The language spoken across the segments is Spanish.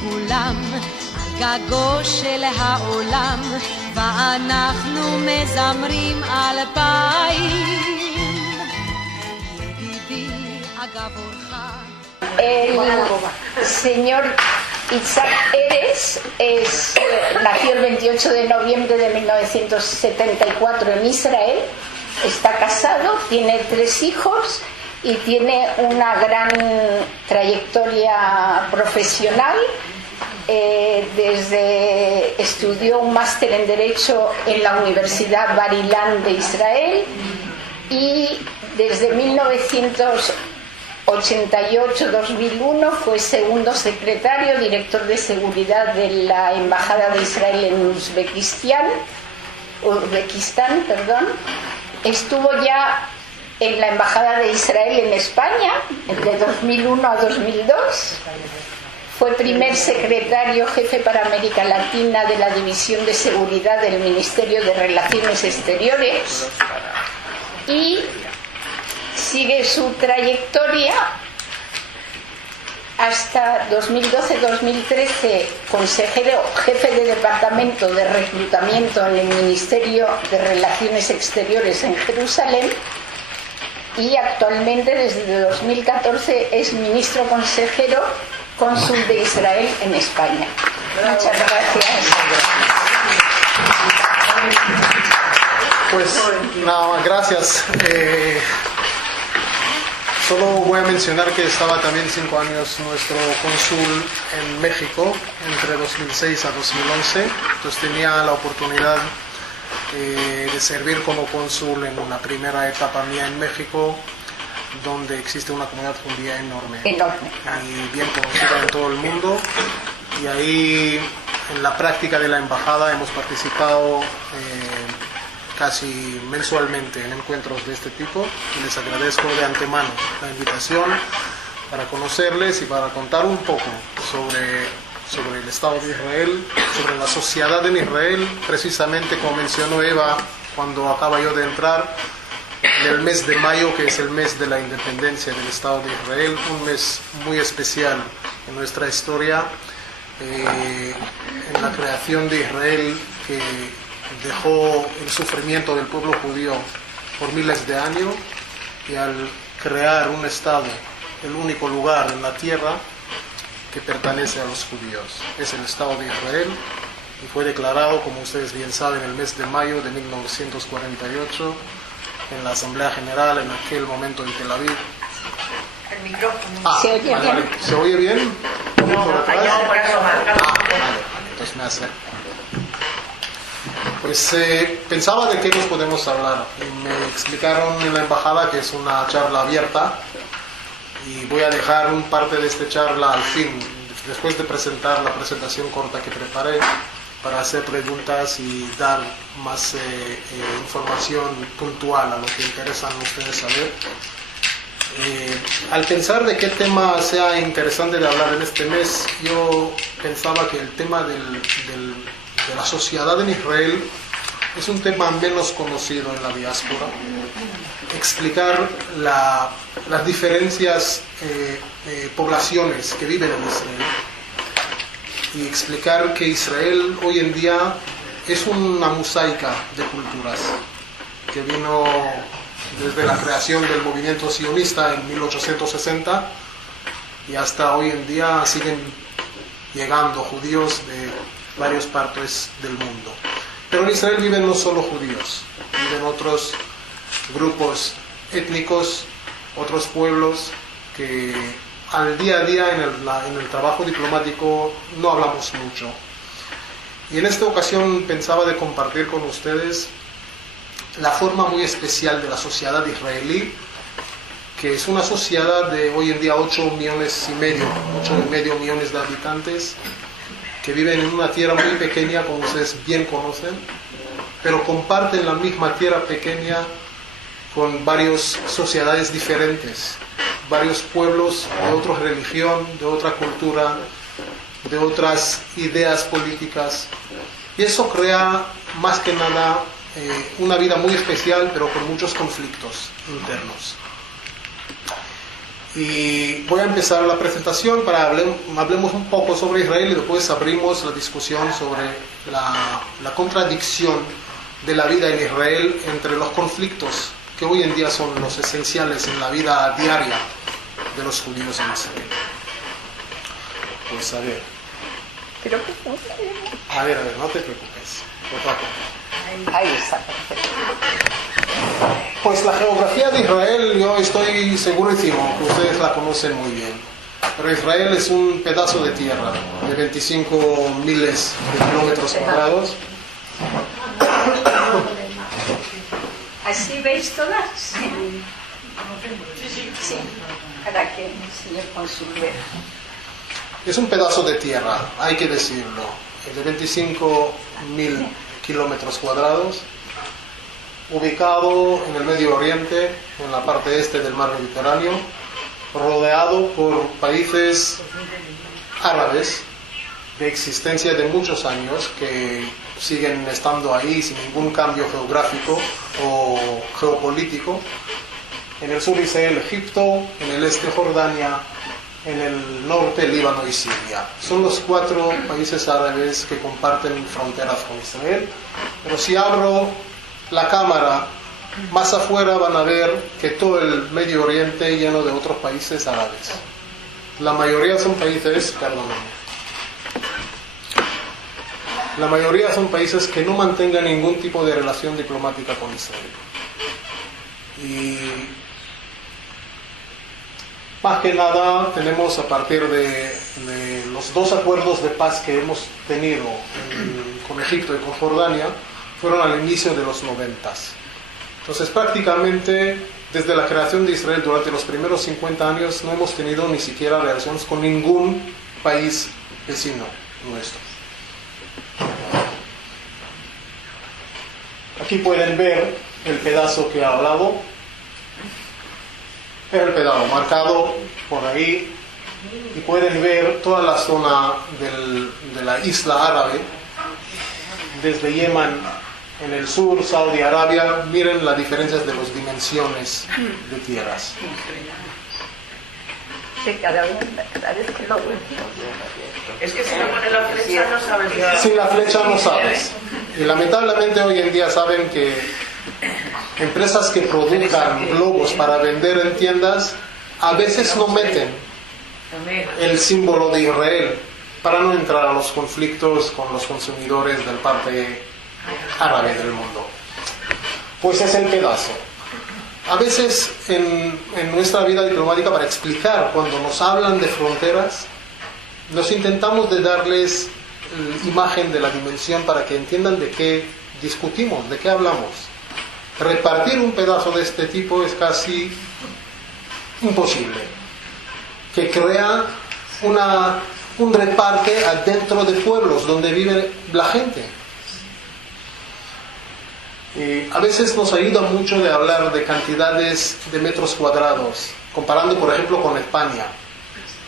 כולם על גגו של העולם, ואנחנו מזמרים 2000. ידידי אגב אורך. El señor Isaac Erez nació el 28 de noviembre de 1974 en Israel, está casado, tiene 3 hijos y tiene una gran trayectoria profesional. Estudió un máster en Derecho en la Universidad Bar Ilan de Israel y desde 1988-2001 fue segundo secretario, director de seguridad de la Embajada de Israel en Uzbekistán. Estuvo ya en la Embajada de Israel en España de 2001 a 2002. Fue primer secretario jefe para América Latina de la División de Seguridad del Ministerio de Relaciones Exteriores y sigue su trayectoria hasta 2012-2013, consejero jefe de Departamento de Reclutamiento en el Ministerio de Relaciones Exteriores en Jerusalén y actualmente desde 2014 es ministro consejero cónsul de Israel en España. Muchas gracias. Pues nada, gracias. Solo voy a mencionar que estaba también 5 años nuestro cónsul en México, entre 2006 a 2011. Entonces tenía la oportunidad de servir como cónsul en una primera etapa mía en México, donde existe una comunidad judía enorme y bien conocida en todo el mundo. Y ahí, en la práctica de la embajada, hemos participado casi mensualmente en encuentros de este tipo y les agradezco de antemano la invitación para conocerles y para contar un poco sobre el Estado de Israel, sobre la sociedad en Israel, precisamente como mencionó Eva cuando acaba yo de entrar, en el mes de mayo, que es el mes de la independencia del Estado de Israel, un mes muy especial en nuestra historia, en la creación de Israel, que dejó el sufrimiento del pueblo judío por miles de años, y al crear un Estado, el único lugar en la tierra que pertenece a los judíos, es el Estado de Israel, y fue declarado, como ustedes bien saben, el mes de mayo de 1948 en la Asamblea General, en aquel momento en Tel Aviv. El micrófono. ¿Se oye bien? Vale. ¿Se oye bien? No, allá por eso vale, entonces me hace. Pues pensaba de qué nos podemos hablar y me explicaron en la embajada que es una charla abierta y voy a dejar un parte de esta charla al fin, después de presentar la presentación corta que preparé, para hacer preguntas y dar más información puntual a lo que interesan a ustedes saber. Al pensar de qué tema sea interesante de hablar en este mes, yo pensaba que el tema de la sociedad en Israel es un tema menos conocido en la diáspora. Explicar las diferentes poblaciones que viven en Israel y explicar que Israel hoy en día es una mosaica de culturas que vino desde la creación del movimiento sionista en 1860 y hasta hoy en día siguen llegando judíos de varias partes del mundo. Pero en Israel viven no solo judíos, viven otros grupos étnicos, otros pueblos que al día a día en el trabajo diplomático no hablamos mucho. Y en esta ocasión pensaba de compartir con ustedes la forma muy especial de la sociedad israelí, que es una sociedad de hoy en día 8,5 millones de habitantes, que viven en una tierra muy pequeña, como ustedes bien conocen, pero comparten la misma tierra pequeña con varias sociedades diferentes, varios pueblos de otra religión, de otra cultura, de otras ideas políticas, y eso crea más que nada una vida muy especial, pero con muchos conflictos internos. Y voy a empezar la presentación para hablemos un poco sobre Israel y después abrimos la discusión sobre la contradicción de la vida en Israel entre los conflictos que hoy en día son los esenciales en la vida diaria de los judíos en Israel. Pues a ver. Creo que no. A ver, no te preocupes. Ahí está, perfecto. Pues la geografía de Israel, yo estoy segurísimo que ustedes la conocen muy bien. Pero Israel es un pedazo de tierra de 25 miles de kilómetros cuadrados. ¿Así veis todas? Sí. Sí, para que el señor consulte. Es un pedazo de tierra, hay que decirlo, de 25.000 kilómetros cuadrados, ubicado en el Medio Oriente, en la parte este del mar Mediterráneo, rodeado por países árabes de existencia de muchos años que siguen estando ahí sin ningún cambio geográfico o geopolítico. En el sur Israel, Egipto, en el este Jordania, en el norte Líbano y Siria. Son los 4 países árabes que comparten fronteras con Israel. Pero si abro la cámara más afuera van a ver que todo el Medio Oriente lleno de otros países árabes. La mayoría son países, la mayoría son países que no mantengan ningún tipo de relación diplomática con Israel. Y más que nada tenemos a partir de los 2 acuerdos de paz que hemos tenido con Egipto y con Jordania, fueron al inicio de los 90s. Entonces prácticamente desde la creación de Israel durante los primeros 50 años no hemos tenido ni siquiera relaciones con ningún país vecino nuestro. Aquí pueden ver el pedazo que he hablado. El pedazo marcado por ahí y pueden ver toda la zona de la isla árabe, desde Yemen en el sur, Saudi Arabia. Miren las diferencias de las dimensiones de tierras. Cada vez que lo veo. Es que si no pones la flecha no sabes. Sin la flecha no sabes. Y lamentablemente hoy en día saben que empresas que produzcan globos para vender en tiendas a veces no meten el símbolo de Israel para no entrar a los conflictos con los consumidores del parte árabe del mundo. Pues es el pedazo. A veces en nuestra vida diplomática, para explicar cuando nos hablan de fronteras, nos intentamos de darles imagen de la dimensión para que entiendan de qué discutimos, de qué hablamos. Repartir un pedazo de este tipo es casi imposible, que crea un reparte adentro de pueblos donde vive la gente. A veces nos ayuda mucho de hablar de cantidades de metros cuadrados, comparando por ejemplo con España.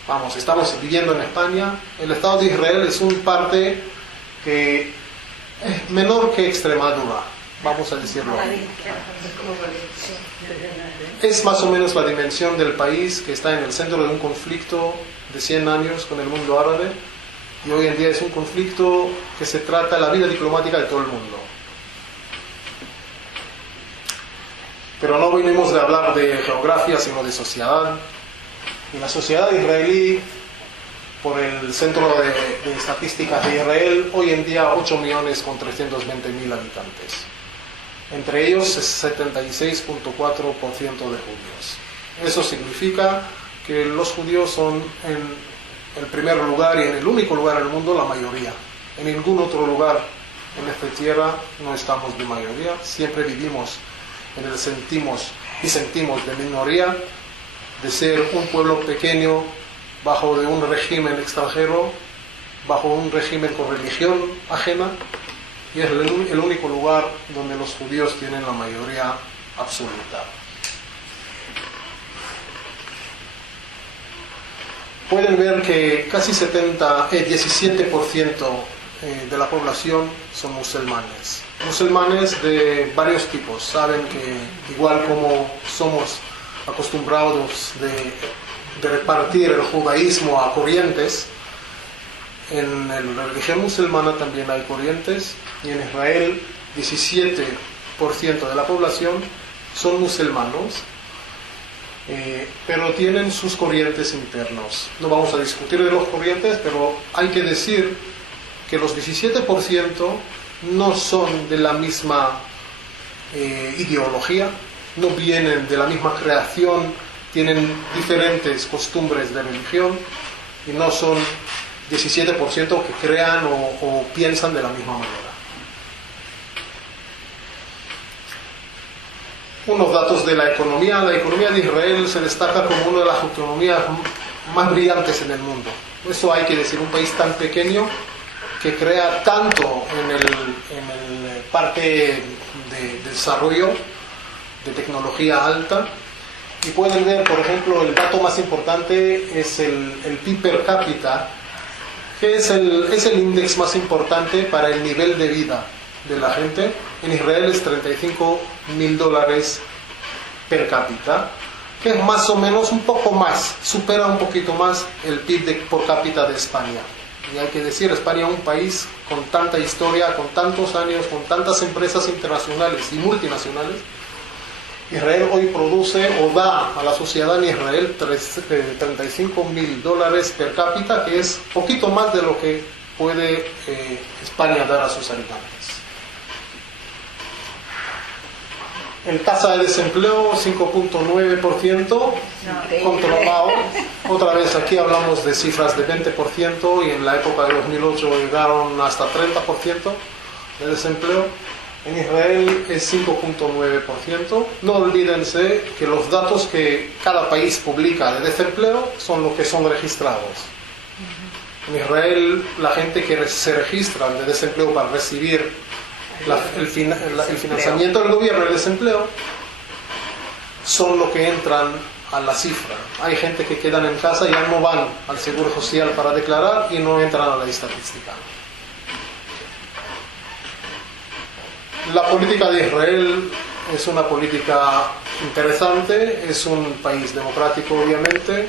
Vamos, estamos viviendo en España. El Estado de Israel es un parte que es menor que Extremadura, vamos a decirlo. Es más o menos la dimensión del país que está en el centro de un conflicto de 100 años con el mundo árabe, y hoy en día es un conflicto que se trata de la vida diplomática de todo el mundo. Pero no venimos de hablar de geografía, sino de sociedad. En la sociedad israelí, por el Centro de Estadísticas de Israel, hoy en día 8.320.000 habitantes. Entre ellos 76.4% de judíos. Eso significa que los judíos son en el primer lugar y en el único lugar en el mundo la mayoría. En ningún otro lugar en esta tierra no estamos de mayoría. Siempre vivimos sentimos de minoría, de ser un pueblo pequeño bajo de un régimen extranjero, bajo un régimen con religión ajena, y es el único lugar donde los judíos tienen la mayoría absoluta. Pueden ver que casi 17% de la población son musulmanes. Musulmanes de varios tipos. Saben que igual como somos acostumbrados de repartir el judaísmo a corrientes. En la religión musulmana también hay corrientes, y en Israel 17% de la población son musulmanos, pero tienen sus corrientes internos. No vamos a discutir de los corrientes, pero hay que decir que los 17% no son de la misma ideología, no vienen de la misma creación, tienen diferentes costumbres de religión y no son 17% que crean o piensan de la misma manera. Unos datos de la economía de Israel se destaca como una de las economías más brillantes en el mundo. Eso hay que decir, un país tan pequeño que crea tanto en el parte de desarrollo de tecnología alta. Y pueden ver, por ejemplo, el dato más importante es el PIB per cápita, que es el índice más importante para el nivel de vida de la gente. En Israel es $35,000 per cápita, que es más o menos un poco más, supera un poquito más el PIB por cápita de España. Y hay que decir, España es un país con tanta historia, con tantos años, con tantas empresas internacionales y multinacionales. Israel hoy produce o da a la sociedad en Israel $35,000 per cápita, que es poquito más de lo que puede España dar a sus habitantes. En tasa de desempleo 5.9%, controlado. Otra vez aquí hablamos de cifras de 20% y en la época de 2008 llegaron hasta 30% de desempleo. En Israel es 5.9%. No olvídense que los datos que cada país publica de desempleo son los que son registrados. En Israel, la gente que se registra de desempleo para recibir el financiamiento del gobierno del desempleo son los que entran a la cifra. Hay gente que quedan en casa y ya no van al seguro social para declarar y no entran a la estadística. La política de Israel es una política interesante, es un país democrático obviamente,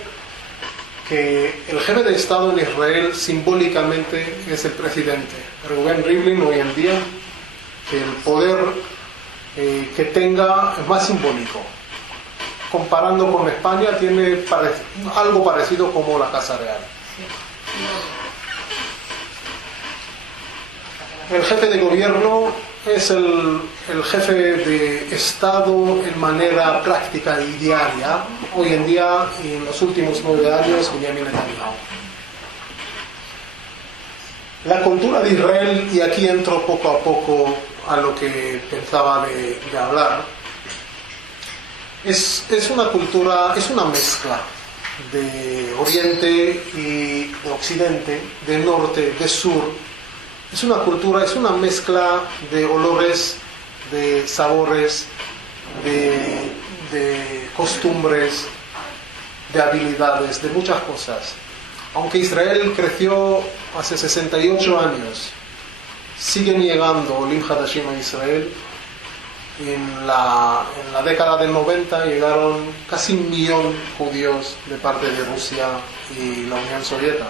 que el jefe de Estado en Israel simbólicamente es el presidente. Reuven Rivlin hoy en día, que el poder que tenga es más simbólico. Comparando con España, tiene algo parecido como la Casa Real. El jefe de gobierno es el jefe de Estado en manera práctica y diaria. Hoy en día, y en los últimos 9 años, Benjamin Netanyahu. La cultura de Israel, y aquí entro poco a poco a lo que pensaba de hablar, es una cultura, es una mezcla de Oriente y de Occidente, de Norte, de Sur. Es una cultura, es una mezcla de olores, de sabores, de costumbres, de habilidades, de muchas cosas. Aunque Israel creció hace 68 años, siguen llegando Olim Hadashim a Israel. En la década del 90 llegaron casi 1 millón judíos de parte de Rusia y la Unión Soviética.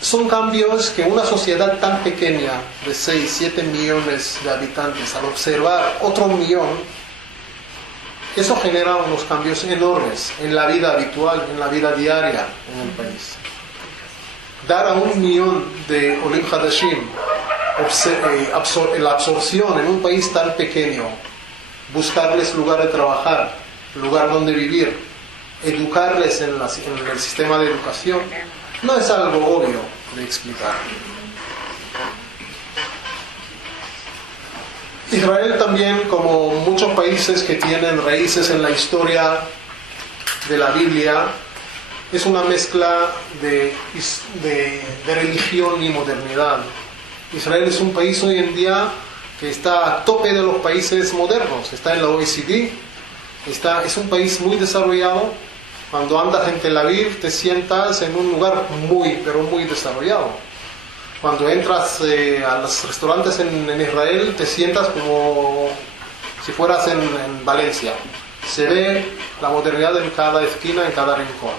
Son cambios que una sociedad tan pequeña de 6-7 millones de habitantes, al observar otro 1 millón, eso genera unos cambios enormes en la vida habitual, en la vida diaria en el país. Dar a 1 millón de Olim Hadashim la absorción en un país tan pequeño, buscarles lugar de trabajar, lugar donde vivir, educarles en el sistema de educación, no es algo obvio de explicar. Israel también, como muchos países que tienen raíces en la historia de la Biblia, es una mezcla de religión y modernidad. Israel es un país hoy en día que está a tope de los países modernos, está en la OECD, es un país muy desarrollado. Cuando andas en Tel Aviv te sientas en un lugar pero muy desarrollado. Cuando entras a los restaurantes en Israel te sientas como si fueras en Valencia. Se ve la modernidad en cada esquina, en cada rincón.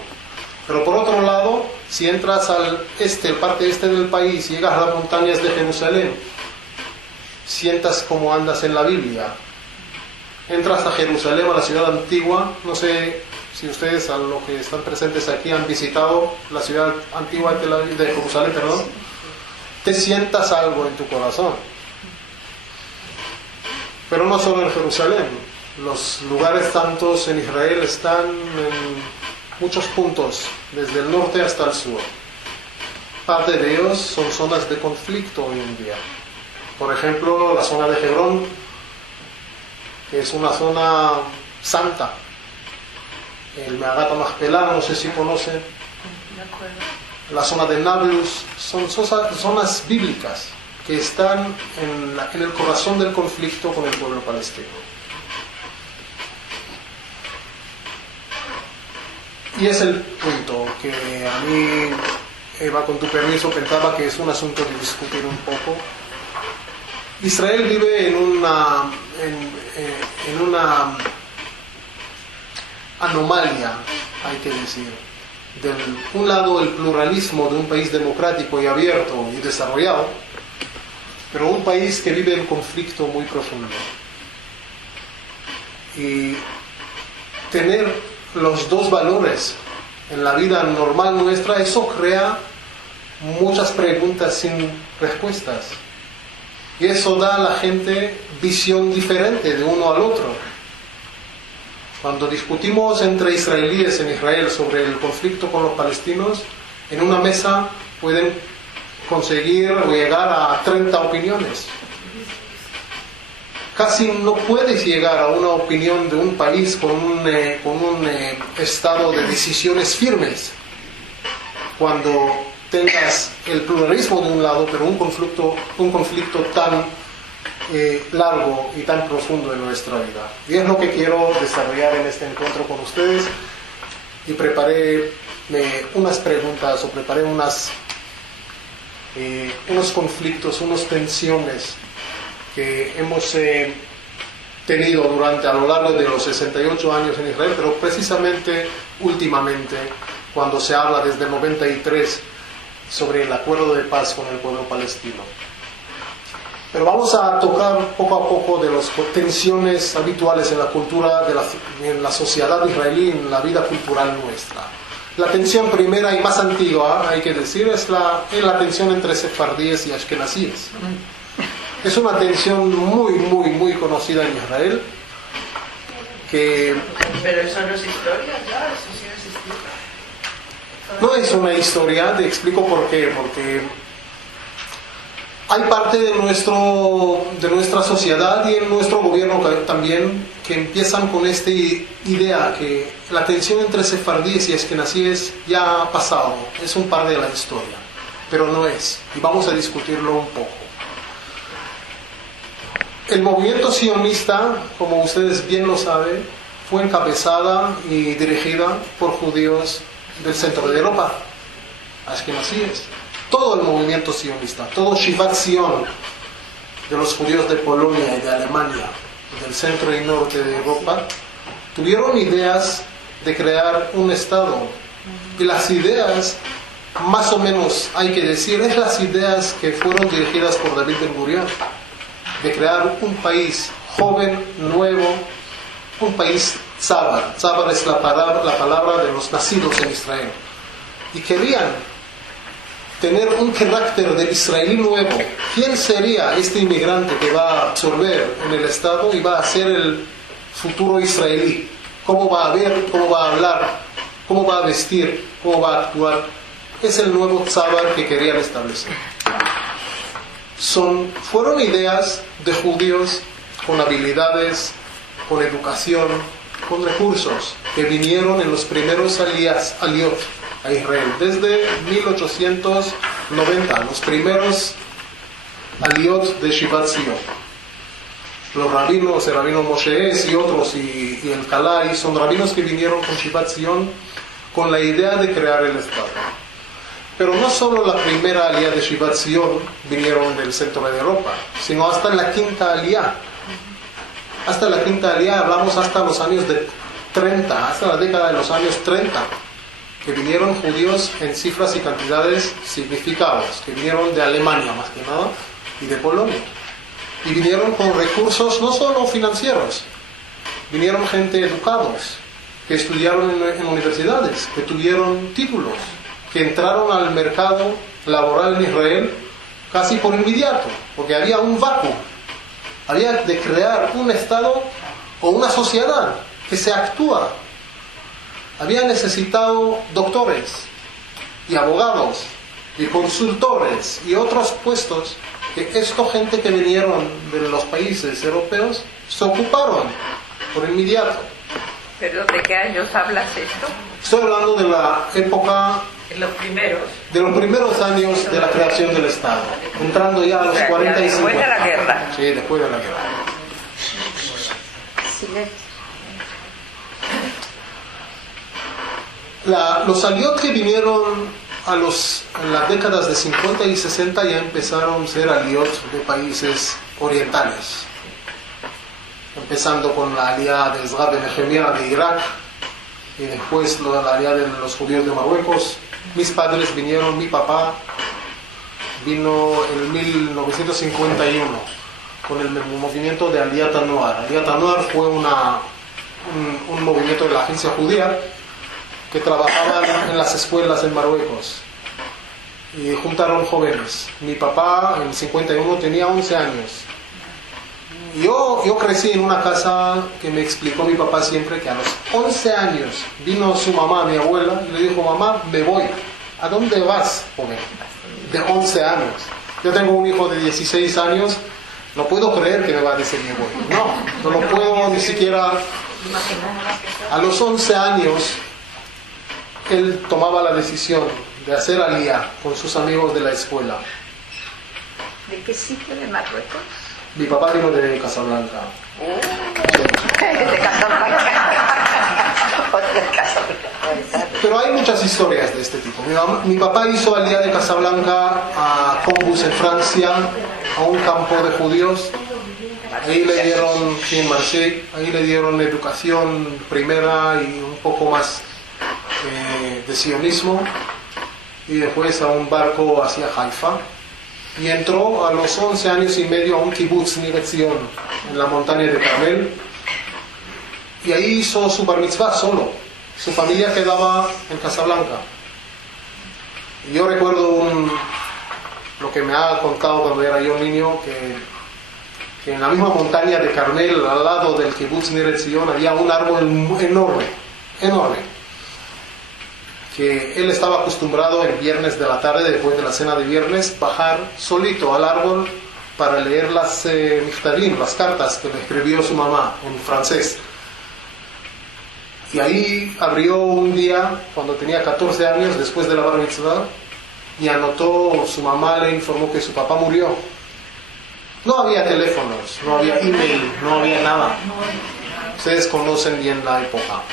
Pero por otro lado, si entras al este, el parte este del país, llegas a las montañas de Jerusalén, sientas cómo andas en la Biblia. Entras a Jerusalén, a la ciudad antigua, no sé si ustedes, a los que están presentes aquí, han visitado la ciudad antigua de Jerusalén, perdón, te sientas algo en tu corazón. Pero no solo en Jerusalén, los lugares tantos en Israel están en muchos puntos, desde el norte hasta el sur. Parte de ellos son zonas de conflicto hoy en día. Por ejemplo, la zona de Hebrón, que es una zona santa. El Meagat HaMachpelah, no sé si conocen. La zona de Nablus, son zonas bíblicas que están en el corazón del conflicto con el pueblo palestino. Y es el punto que a mí, Eva, con tu permiso, pensaba que es un asunto de discutir un poco. Israel vive en una anomalia, hay que decir. De un lado, el pluralismo de un país democrático y abierto y desarrollado, pero un país que vive en conflicto muy profundo. Y tener los dos valores en la vida normal nuestra, eso crea muchas preguntas sin respuestas. Y eso da a la gente visión diferente de uno al otro. Cuando discutimos entre israelíes en Israel sobre el conflicto con los palestinos, en una mesa pueden conseguir o llegar a 30 opiniones. Casi no puedes llegar a una opinión de un país con un estado de decisiones firmes cuando tengas el pluralismo de un lado, pero un conflicto tan largo y tan profundo en nuestra vida. Y es lo que quiero desarrollar en este encuentro con ustedes. Y preparé unas preguntas, o preparé unos conflictos, unas tensiones que hemos tenido a lo largo de los 68 años en Israel, pero precisamente últimamente, cuando se habla desde el 93 sobre el acuerdo de paz con el pueblo palestino. Pero vamos a tocar poco a poco de las tensiones habituales en la cultura, en la sociedad israelí, en la vida cultural nuestra. La tensión primera y más antigua, hay que decir, es la tensión entre sefardíes y ashkenazíes. Es una tensión muy, muy, muy conocida en Israel. Pero eso no es historia ya, eso sí existió. No es una historia, te explico por qué. Porque hay parte de nuestra sociedad y en nuestro gobierno también que empiezan con esta idea que la tensión entre sefardíes y ashkenazíes ya ha pasado, es un par de la historia, pero no es, y vamos a discutirlo un poco. El movimiento sionista, como ustedes bien lo saben, fue encabezada y dirigida por judíos del centro de Europa, ashkenazíes. Todo el movimiento sionista, todo Shivat Zion de los judíos de Polonia y de Alemania, del centro y norte de Europa, tuvieron ideas de crear un Estado. Y las ideas, más o menos hay que decir, es las ideas que fueron dirigidas por David Ben-Gurión, de crear un país joven, nuevo, un país tzabar. Tzabar es la palabra de los nacidos en Israel. Y querían tener un carácter de israelí nuevo. ¿Quién sería este inmigrante que va a absorber en el Estado y va a ser el futuro israelí? ¿Cómo va a ver? ¿Cómo va a hablar? ¿Cómo va a vestir? ¿Cómo va a actuar? Es el nuevo tzabar que querían establecer. Fueron ideas de judíos con habilidades, con educación, con recursos, que vinieron en los primeros aliot a Israel, desde 1890, los primeros aliot de Shivat Zion. Los rabinos, el rabino Moshe y otros, y el Kalai, son rabinos que vinieron con Shivat Zion con la idea de crear el Estado. Pero no solo la primera aliyá de Shivat Zion vinieron del centro de Europa, sino hasta la quinta aliyá. Hasta la quinta aliyá, hablamos hasta los años 30, hasta la década de los años 30, que vinieron judíos en cifras y cantidades significadas, que vinieron de Alemania más que nada y de Polonia. Y vinieron con recursos no solo financieros, vinieron gente educados, que estudiaron en universidades, que tuvieron títulos, que entraron al mercado laboral en Israel casi por inmediato, porque había un vacuum. Había de crear un Estado o una sociedad que se actúa. Había necesitado doctores y abogados y consultores y otros puestos que esta gente que vinieron de los países europeos se ocuparon por inmediato. ¿Pero de qué años hablas esto? Estoy hablando de la época, En los primeros. de los primeros años de la creación del Estado, entrando ya a los 40 y 50. Después de la guerra. Sí, después de la guerra. Los aliot que vinieron en las décadas de 50 y 60 ya empezaron a ser aliot de países orientales, empezando con la alianza de Ezra ben Nehemiah de Irak y después la alianza de los judíos de Marruecos. Mis padres vinieron, mi papá vino en 1951 con el movimiento de Aliyat HaNoar. Aliyat HaNoar fue un movimiento de la agencia judía que trabajaban en las escuelas en Marruecos y juntaron jóvenes. Mi papá en 51 tenía 11 años. Yo crecí en una casa que me explicó mi papá siempre que a los 11 años vino su mamá, mi abuela, y le dijo: mamá, me voy. ¿A dónde vas, joven? De 11 años. Yo tengo un hijo de 16 años, no puedo creer que me va a decir me voy. No lo puedo ni siquiera. A los 11 años él tomaba la decisión de hacer aliyá con sus amigos de la escuela. ¿De qué sitio de Marruecos? Mi papá vino de Casablanca. De Casablanca. Pero hay muchas historias de este tipo. Mi papá hizo aliyá de Casablanca a Combus en Francia, a un campo de judíos. Ahí le dieron, sí, en Marseille, ahí le dieron educación primera y un poco más de sionismo, y después a un barco hacia Haifa, y entró a los 11 años y medio a un kibbutz Nir Etzion en la montaña de Carmel, y ahí hizo su bar mitzvah solo. Su familia quedaba en Casablanca. Y yo recuerdo lo que me ha contado cuando era yo niño, que en la misma montaña de Carmel, al lado del kibbutz Nir Etzion, había un árbol enorme, que él estaba acostumbrado el viernes de la tarde, después de la cena de viernes, bajar solito al árbol para leer las miftavim, las cartas que le escribió su mamá en francés. Y ahí abrió un día, cuando tenía 14 años, después de la bar mitzvah, y anotó, su mamá le informó que su papá murió. No había teléfonos, no había email, no había nada. Ustedes conocen bien la época.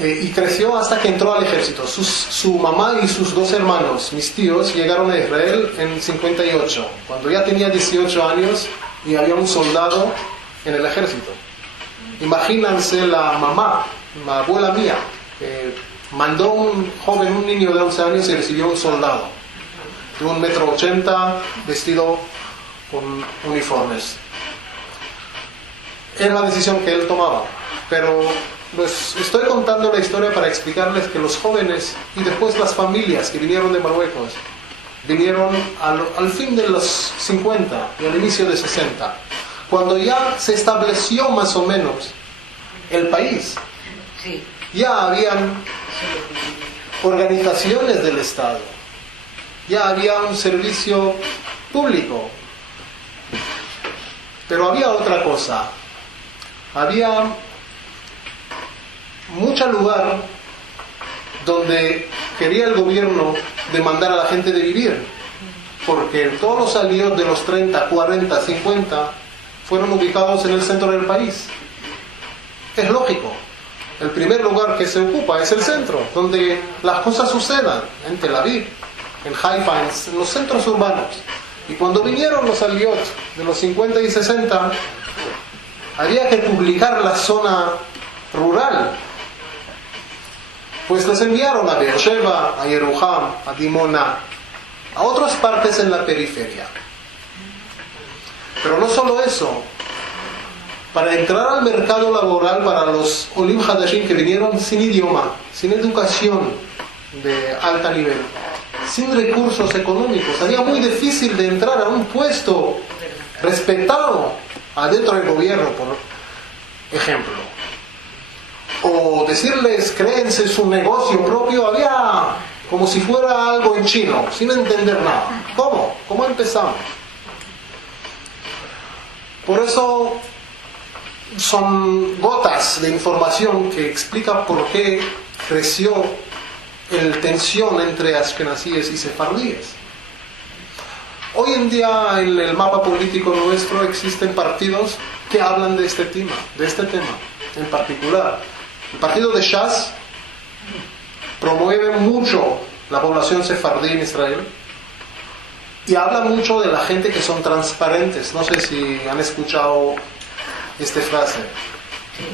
Y creció hasta que entró al ejército. Su mamá y sus dos hermanos, mis tíos, llegaron a Israel en 58, cuando ya tenía 18 años y había un soldado en el ejército. Imagínense la mamá, la abuela mía, que mandó un joven, un niño de 11 años, y recibió un soldado de 1,80 m, vestido con uniformes. Era la decisión que él tomaba, pero pues estoy contando la historia para explicarles que los jóvenes y después las familias que vinieron de Marruecos vinieron al fin de los 50 y al inicio de 60, cuando ya se estableció más o menos el país. Ya habían organizaciones del Estado, ya había un servicio público, pero había otra cosa. Había mucho lugar donde quería el gobierno demandar a la gente de vivir, porque todos los aliados de los 30, 40, 50 fueron ubicados en el centro del país. Es lógico, el primer lugar que se ocupa es el centro, donde las cosas sucedan, en Tel Aviv, en Haifa, en los centros urbanos. Y cuando vinieron los aliados de los 50 y 60, había que publicar la zona rural. Pues les enviaron a Beersheba, a Yeruham, a Dimona, a otras partes en la periferia. Pero no solo eso. Para entrar al mercado laboral para los Olim Hadashim que vinieron sin idioma, sin educación de alto nivel, sin recursos económicos, sería muy difícil de entrar a un puesto respetado adentro del gobierno, por ejemplo. O decirles, créense su negocio propio, había como si fuera algo en chino, sin entender nada. ¿Cómo? ¿Cómo empezamos? Por eso son gotas de información que explican por qué creció la tensión entre ashkenazíes y sefardíes. Hoy en día en el mapa político nuestro existen partidos que hablan de este tema en particular. El partido de Shas promueve mucho la población sefardí en Israel y habla mucho de la gente que son transparentes. No sé si han escuchado esta frase,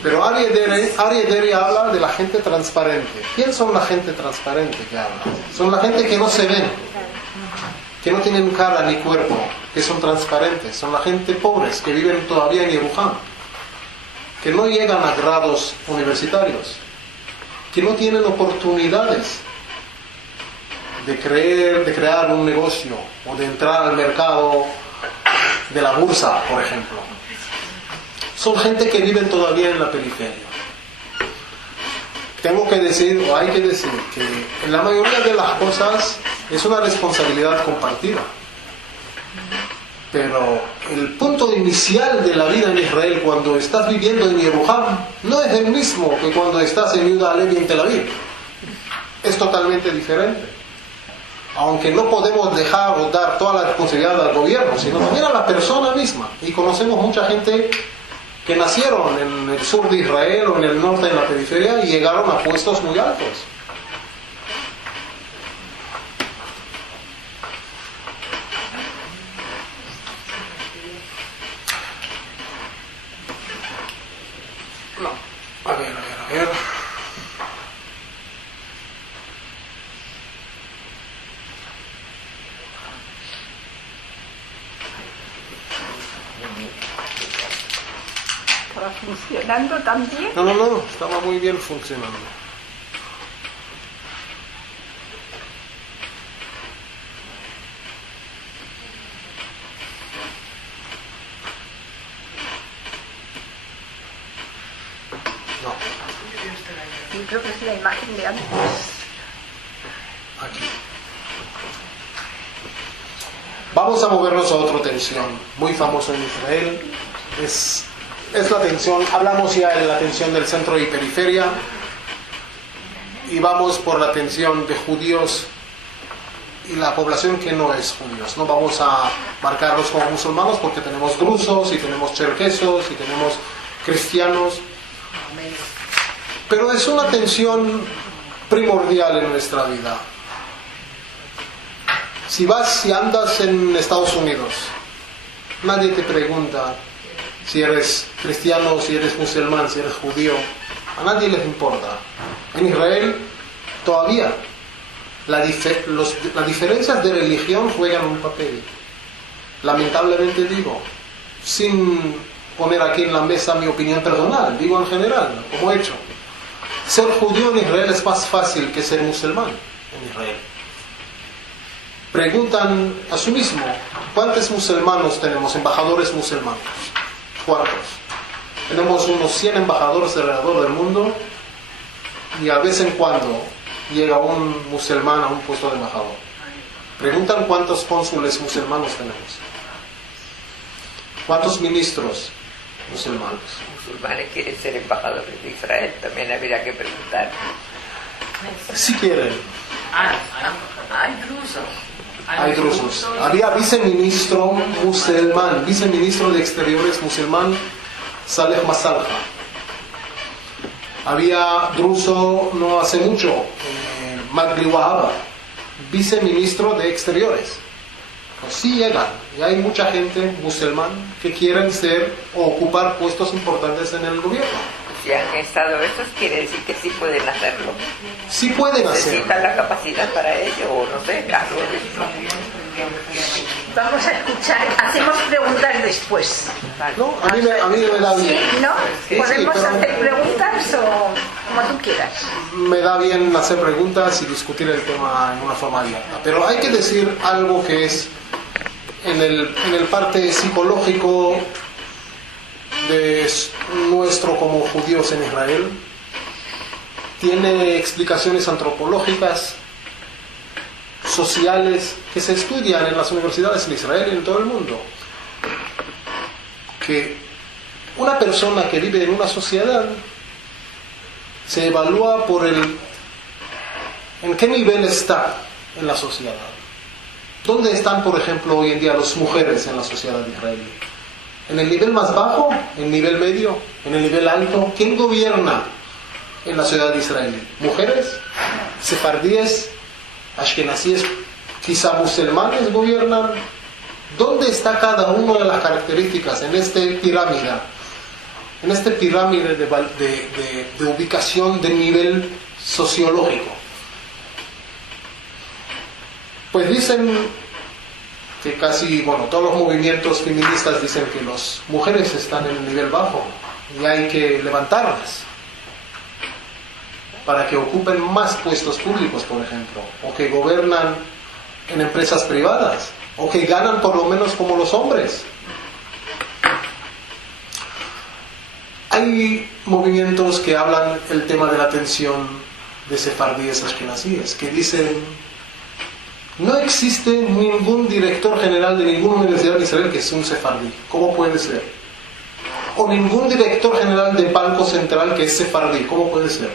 pero Aryeh Deri habla de la gente transparente. ¿Quién son la gente transparente que habla? Son la gente que no se ven, que no tienen cara ni cuerpo, que son transparentes. Son la gente pobres que viven todavía en Yeruham, que no llegan a grados universitarios, que no tienen oportunidades de crear un negocio o de entrar al mercado de la bursa, por ejemplo. Son gente que viven todavía en la periferia. Tengo que decir, o hay que decir, que en la mayoría de las cosas es una responsabilidad compartida. Pero el punto inicial de la vida en Israel, cuando estás viviendo en Yeruham, no es el mismo que cuando estás en Yehuda Alevi en Tel Aviv. Es totalmente diferente. Aunque no podemos dejar o dar toda la responsabilidad al gobierno, sino también a la persona misma. Y conocemos mucha gente que nacieron en el sur de Israel o en el norte de la periferia y llegaron a puestos muy altos. A ver. ¿Estaba funcionando también? No, estaba muy bien funcionando. Yo creo que es la imagen de antes. Aquí. Vamos a movernos a otra tensión muy famoso en Israel. Es la tensión, hablamos ya de la tensión del centro y periferia, y vamos por la tensión de judíos y la población que no es judíos. No vamos a marcarlos como musulmanes porque tenemos drusos y tenemos cherquesos y tenemos cristianos. Pero es una tensión primordial en nuestra vida. Si andas en Estados Unidos, nadie te pregunta si eres cristiano, si eres musulmán, si eres judío. A nadie les importa. En Israel todavía las diferencias de religión juegan un papel. Lamentablemente digo, sin poner aquí en la mesa mi opinión personal, digo en general, como he hecho. Ser judío en Israel es más fácil que ser musulmán en Israel. Preguntan a sí mismo, ¿cuántos musulmanes tenemos, embajadores musulmanes? ¿Cuántos? Tenemos unos 100 embajadores alrededor del mundo y a vez en cuando llega un musulmán a un puesto de embajador. Preguntan cuántos cónsules musulmanes tenemos. ¿Cuántos ministros musulmanes? Musulmanes quieren ser embajadores de Israel, también habría que preguntar. Si quieren. Hay drusos. Hay drusos. Había viceministro musulmán, viceministro de Exteriores musulmán, Saleh Masalha. Había druso no hace mucho, Magli Wahaba, viceministro de Exteriores. Pues sí llegan, y hay mucha gente musulmán que quieren ser o ocupar puestos importantes en el gobierno. si han estado esos, quiere decir que sí pueden hacerlo. Sí pueden hacerlo. Necesitan la capacidad para ello, o no sé, Carlos. Vamos a escuchar, hacemos preguntas después. No, a mí me da bien. ¿Sí? ¿No? Sí, ¿Podemos pero hacer preguntas o como tú quieras? me da bien hacer preguntas y discutir el tema en una forma abierta. Pero hay que decir algo que es en el parte psicológico de nuestro como judíos en Israel. Tiene explicaciones antropológicas, sociales, que se estudian en las universidades en Israel y en todo el mundo. Que una persona que vive en una sociedad se evalúa por en qué nivel está en la sociedad. ¿Dónde están, por ejemplo, hoy en día las mujeres en la sociedad israelí? ¿En el nivel más bajo? ¿En el nivel medio? ¿En el nivel alto? ¿Quién gobierna en la sociedad israelí? ¿Mujeres? ¿Sefardíes? ¿Ashkenazíes? ¿Quizá musulmanes gobiernan? ¿Dónde está cada una de las características en este pirámide? En este pirámide de ubicación de nivel sociológico. Pues dicen que todos los movimientos feministas dicen que las mujeres están en el nivel bajo y hay que levantarlas para que ocupen más puestos públicos, por ejemplo, o que gobiernan en empresas privadas, o que ganan por lo menos como los hombres. Hay movimientos que hablan el tema de la tensión de sefardíes ashkenazíes, que dicen: no existe ningún director general de ninguna universidad de Israel que es un sefardí. ¿Cómo puede ser? O ningún director general de Banco Central que es sefardí. ¿Cómo puede ser?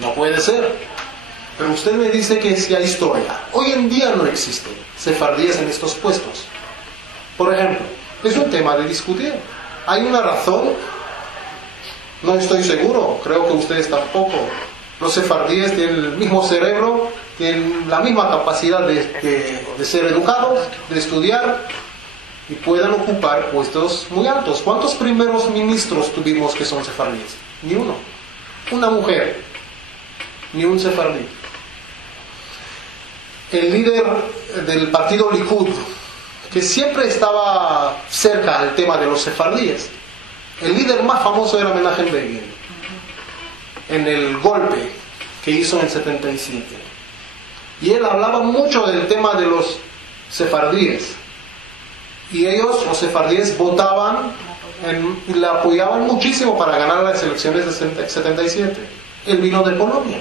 No puede ser. Pero usted me dice que sí hay historia. Hoy en día no existen sefardíes en estos puestos. Por ejemplo, es un tema de discutir. ¿Hay una razón? No estoy seguro. Creo que ustedes tampoco. Los sefardíes tienen el mismo cerebro, tienen la misma capacidad de ser educados, de estudiar, y pueden ocupar puestos muy altos. ¿Cuántos primeros ministros tuvimos que son sefardíes? Ni uno. Una mujer, ni un sefardí. El líder del partido Likud, que siempre estaba cerca al tema de los sefardíes, el líder más famoso era Menachem Begin, en el golpe que hizo en 77. Y él hablaba mucho del tema de los sefardíes. Y ellos, los sefardíes, votaban y le apoyaban muchísimo para ganar las elecciones de 77. Él vino de Polonia.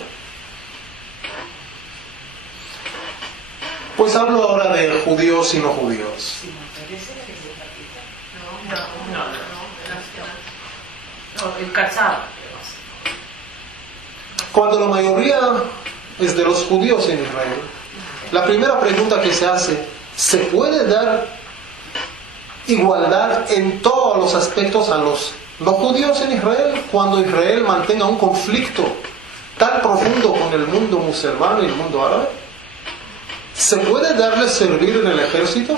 Pues hablo ahora de judíos y no judíos. No, el Katzar. Cuando la mayoría es de los judíos en Israel, la primera pregunta que se hace: ¿se puede dar igualdad en todos los aspectos a los no judíos en Israel cuando Israel mantenga un conflicto tan profundo con el mundo musulmán y el mundo árabe? ¿Se puede darles servir en el ejército?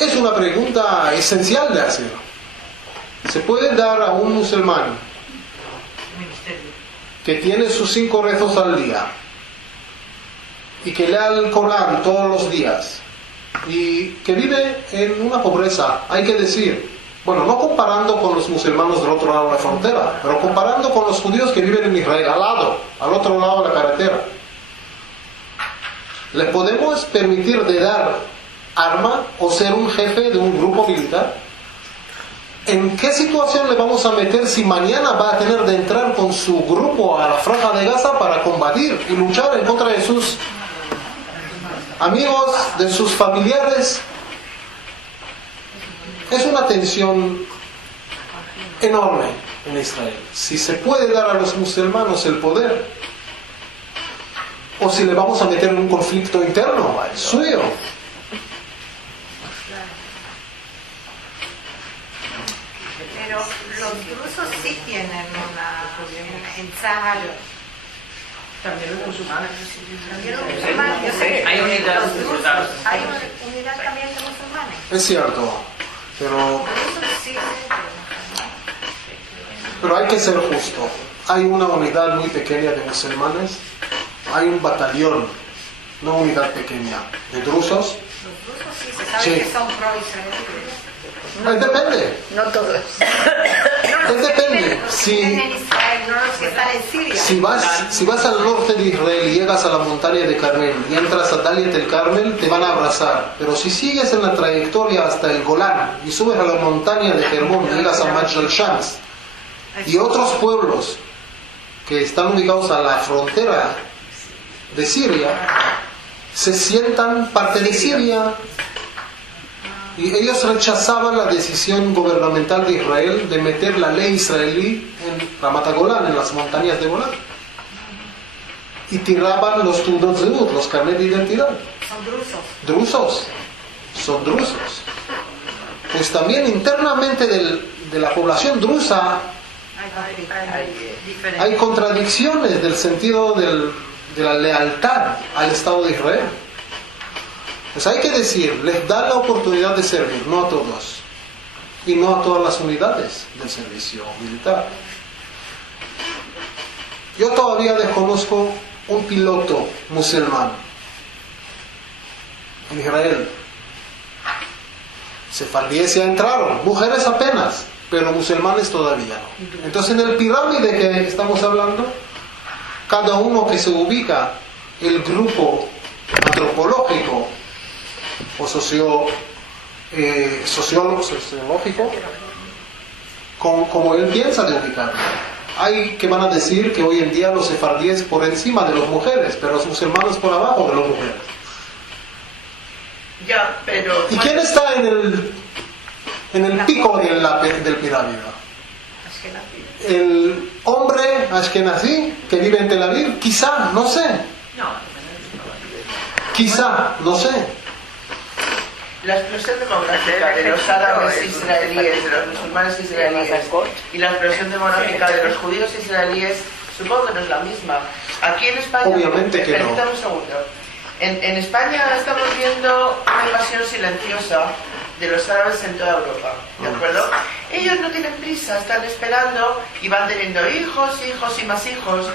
Es una pregunta esencial de hacer. ¿Se puede dar a un musulmán que tiene sus 5 rezos al día y que lee el Corán todos los días y que vive en una pobreza, hay que decir, bueno, no comparando con los musulmanes del otro lado de la frontera, pero comparando con los judíos que viven en Israel, al otro lado de la carretera, ¿le podemos permitir de dar arma o ser un jefe de un grupo militar? ¿En qué situación le vamos a meter si mañana va a tener de entrar con su grupo a la franja de Gaza para combatir y luchar en contra de sus amigos, de sus familiares? Es una tensión enorme en Israel. Si se puede dar a los musulmanes el poder, o si le vamos a meter en un conflicto interno suyo. Pero los rusos sí tienen en Tzahal. También los musulmanes. También los musulmanes. Yo sé que Hay unidades los rusos- musulmanes. Hay una unidad también de musulmanes. Es cierto, pero Los rusos sí. Pero hay que ser justo. Hay una unidad muy pequeña de musulmanes, hay un batallón, una unidad pequeña de drusos. Los rusos sí se sabe Sí. que son pro-israelíes. Depende. No todos. Depende. Los que viven en Israel, no los que están en Siria. Si vas al norte de Israel y llegas a la montaña de Carmel y entras a Daliat el Carmel, te van a abrazar. Pero si sigues en la trayectoria hasta el Golán y subes a la montaña de Hermón y llegas a Mach al-Shams y otros pueblos que están ubicados a la frontera de Siria, se sientan parte de Siria. Y ellos rechazaban la decisión gubernamental de Israel de meter la ley israelí en Ramat Golán, en las montañas de Golán. Y tiraban los Tudot Zehut, los carnet de identidad. Son drusos. Drusos. Son drusos. Pues también internamente de la población drusa hay contradicciones del sentido de la lealtad al Estado de Israel. Pues hay que decir, les da la oportunidad de servir, no a todos, y no a todas las unidades del servicio militar. Yo todavía desconozco un piloto musulmán en Israel. Sefardíes ya entraron, mujeres apenas, pero musulmanes todavía no. Entonces en el pirámide que estamos hablando, cada uno que se ubica, el grupo antropológico o sociológico, como él piensa de ubicarlo. Hay que van a decir que hoy en día los sefardíes por encima de las mujeres, pero los musulmanes por abajo de las mujeres. Ya, pero... ¿Y quién está en el pico del pirámide? El hombre ashkenazí que vive en Tel Aviv, quizá, no sé. Quizá, no sé. La explosión demográfica de los árabes israelíes, de los musulmanes israelíes y la explosión demográfica de los judíos israelíes, supongo que no es la misma. Aquí en España... Obviamente que no. Permítame un segundo. En España estamos viendo una invasión silenciosa de los árabes en toda Europa, ¿de acuerdo? Ellos no tienen prisa, están esperando y van teniendo hijos y más hijos.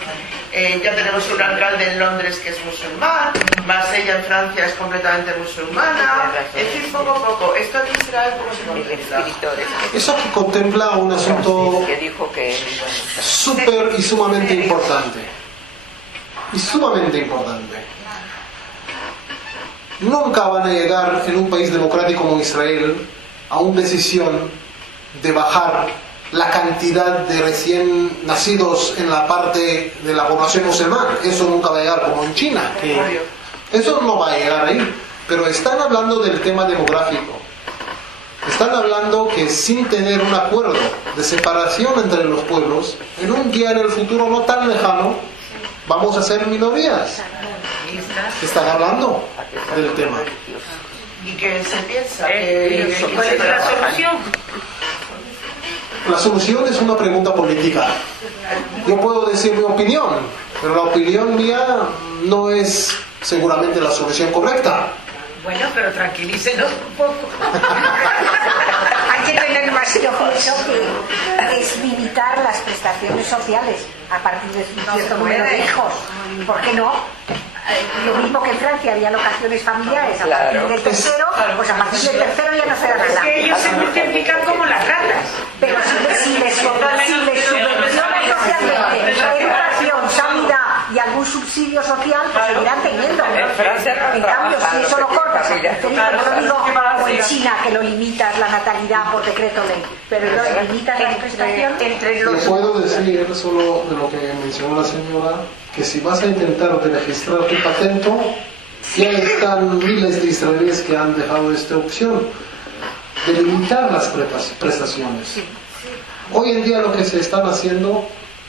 Ya tenemos un alcalde en Londres que es musulmán, Marsella en Francia es completamente musulmana, en fin, poco a poco. Esto en Israel, ¿cómo se contempla? Eso que contempla un asunto súper y sumamente importante. Y sumamente importante. Nunca van a llegar en un país democrático como Israel a una decisión de bajar la cantidad de recién nacidos en la parte de la población musulmana. Eso nunca va a llegar como en China, que eso no va a llegar ahí. Pero están hablando del tema demográfico. Están hablando que sin tener un acuerdo de separación entre los pueblos, en un día en el futuro no tan lejano, vamos a ser minorías. Están hablando del tema. ¿Y qué se piensa? ¿Cuál es la solución? La solución es una pregunta política. Yo puedo decir mi opinión, pero la opinión mía no es seguramente la solución correcta. Bueno, pero tranquilícenos un poco. Hay que tener más que eso, que es limitar las prestaciones sociales a partir de un cierto número de hijos. ¿Por qué no? Lo mismo que en Francia había locaciones familiares a partir del tercero, pues a partir del tercero ya no se da Es nada. que ellos se multiplican como las ratas. Pero si les subvencionan socialmente educación, sanidad y algún subsidio social, pues seguirán teniendo. En cambio, si eso lo cortas, como lo digo, como en China, que lo limitas la natalidad por decreto ley, pero lo limitas la prestación entre Le los... puedo decir solo de lo que mencionó la señora, que si vas a intentar de registrar tu patente, ya están miles de israelíes que han dejado esta opción de limitar las prestaciones. Hoy en día lo que se están haciendo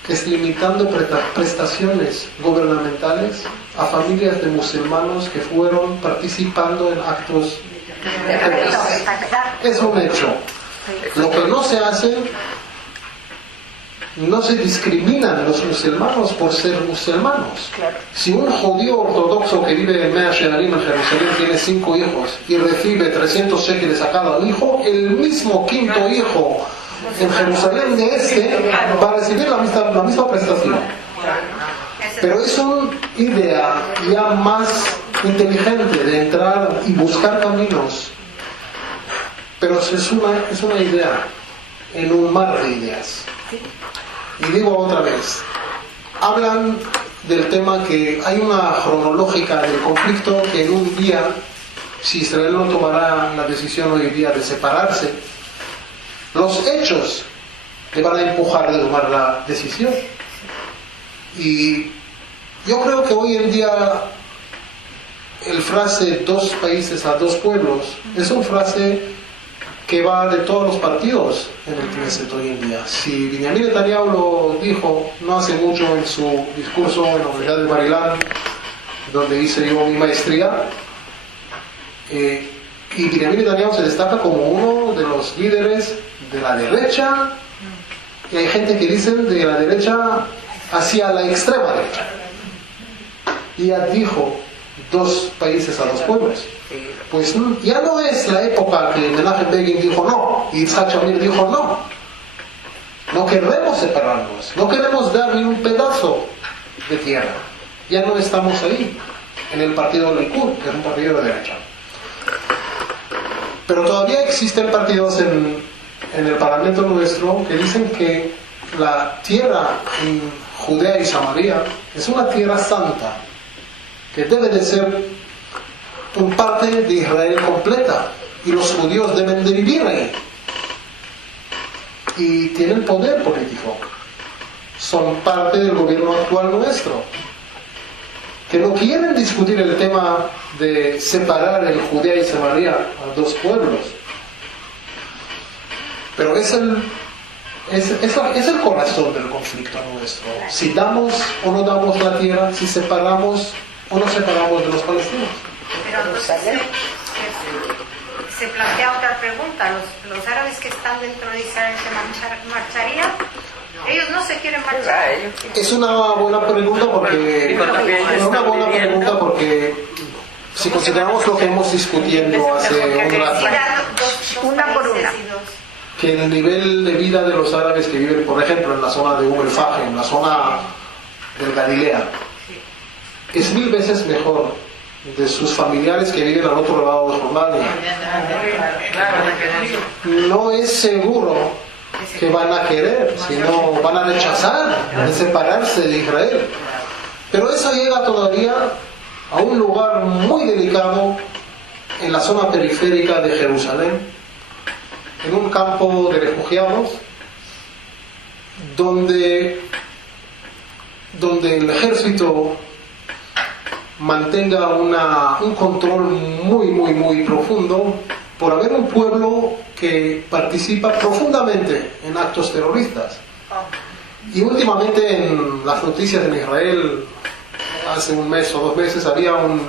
es limitando prestaciones gubernamentales a familias de musulmanos que fueron participando en actos terroristas. Es un hecho. Lo que no se hace, no se discriminan a los musulmanos por ser musulmanos. Si un judío ortodoxo que vive en Mea Shearim en Jerusalén tiene 5 hijos y recibe 300 shekels a cada hijo, el mismo quinto hijo en Jerusalén de Este para recibir la misma prestación. Pero es una idea ya más inteligente de entrar y buscar caminos. Pero es una idea en un mar de ideas. Y digo otra vez, hablan del tema que hay una cronológica del conflicto que en un día, si Israel no tomará la decisión hoy día de separarse, los hechos le van a empujar de tomar la decisión. Y yo creo que hoy en día el frase 2 países a 2 pueblos es una frase que va de todos los partidos en el Knesset hoy en día. Si Benjamin Netanyahu lo dijo no hace mucho en su discurso en la Universidad de Bar-Ilan, donde hice yo mi maestría, y Benjamin Netanyahu se destaca como uno de los líderes de la derecha, y hay gente que dicen de la derecha hacia la extrema derecha. Y ya dijo 2 países a 2 pueblos. Pues ya no es la época que Menachem Begin dijo no, y Yitzhak Shamir dijo no. No queremos separarnos, no queremos dar ni un pedazo de tierra. Ya no estamos ahí, en el partido Likud, que es un partido de derecha. Pero todavía existen partidos en el Parlamento nuestro que dicen que la tierra en Judea y Samaria es una tierra santa, que debe de ser un parte de Israel completa, y los judíos deben de vivir ahí. Y tienen poder político. Son parte del gobierno actual nuestro, que no quieren discutir el tema de separar el Judea y Samaria a 2 pueblos. Pero es el corazón del conflicto nuestro. Si damos o no damos la tierra, si separamos o no separamos de los palestinos. Pero entonces se plantea otra pregunta. ¿Los árabes que están dentro de Israel se marcharían? Ellos no se quieren marchar. Es una buena pregunta porque si consideramos lo que hemos discutiendo hace un rato, una por una, que el nivel de vida de los árabes que viven, por ejemplo, en la zona de Umm el-Fahim, en la zona del Galilea, es 1000 veces mejor de sus familiares que viven al otro lado de Jordania. No es seguro que van a querer, sino van a rechazar de separarse de Israel. Pero eso llega todavía a un lugar muy delicado en la zona periférica de Jerusalén, en un campo de refugiados donde el ejército mantenga un control muy profundo, por haber un pueblo que participa profundamente en actos terroristas. Y últimamente en las noticias en Israel, hace un mes o 2 meses, había un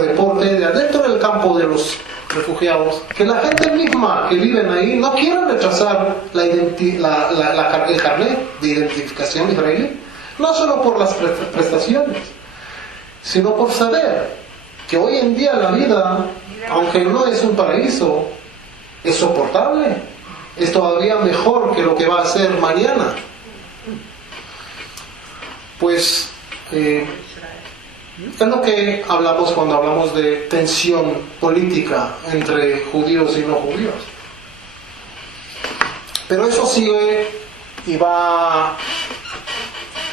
reporte de adentro del campo de los refugiados, que la gente misma que viven ahí no quiere rechazar el carnet de identificación israelí, no solo por las prestaciones, sino por saber que hoy en día la vida, aunque no es un paraíso, es soportable, es todavía mejor que lo que va a ser mañana. Pues es lo que hablamos cuando hablamos de tensión política entre judíos y no judíos. Pero eso sigue y va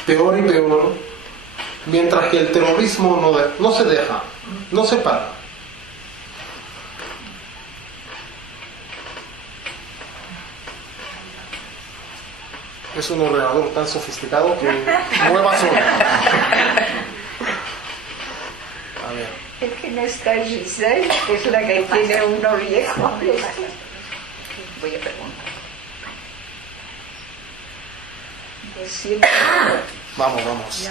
peor y peor, mientras que el terrorismo no se deja, no se para. Es un ordenador tan sofisticado que mueva solo. A ver. Es que no está Giselle, que es la que tiene uno viejo. Voy a preguntar. Pues siempre. Vamos.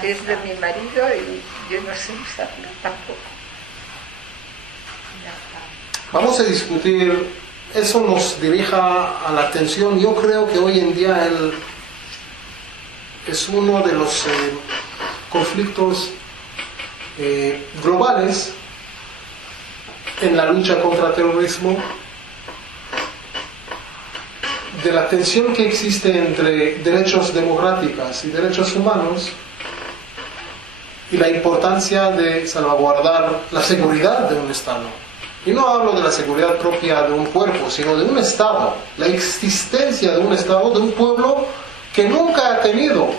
Es de mi marido y yo no sé usarlo tampoco. Vamos a discutir, eso nos dirija a la atención. Yo creo que hoy en día es uno de los conflictos globales en la lucha contra el terrorismo de la tensión que existe entre derechos democráticos y derechos humanos y la importancia de salvaguardar la seguridad de un Estado. Y no hablo de la seguridad propia de un cuerpo, sino de un Estado, la existencia de un Estado, de un pueblo que nunca ha tenido